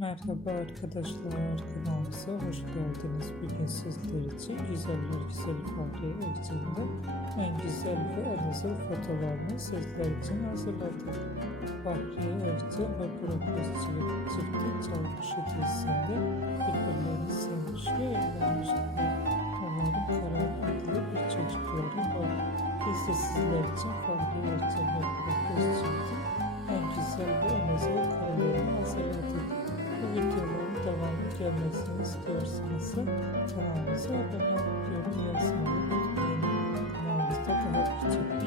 Merhaba arkadaşlar, kanalımıza hoş geldiniz. Bugün sizler için güzeller güzeli Fahriye Evcen'in en güzel ve en özel fotolarını sizler için hazırladık. Fahriye Evcen ve Burak Özçivit çifti Çalgışı dizisinde birbirlerini sevmiş ve evlenmişler. Onların Karan adlı bir çocukları var. Biz de sizler için Fahriye Evcen ve Burak Özçivit'in en güzel ve en özel karelerini hazırladık. Bu videoların devamı gelmesini istiyorsanız kanalımıza abone olup yorum yazmayı unutmayın. Kanalımızda daha küçük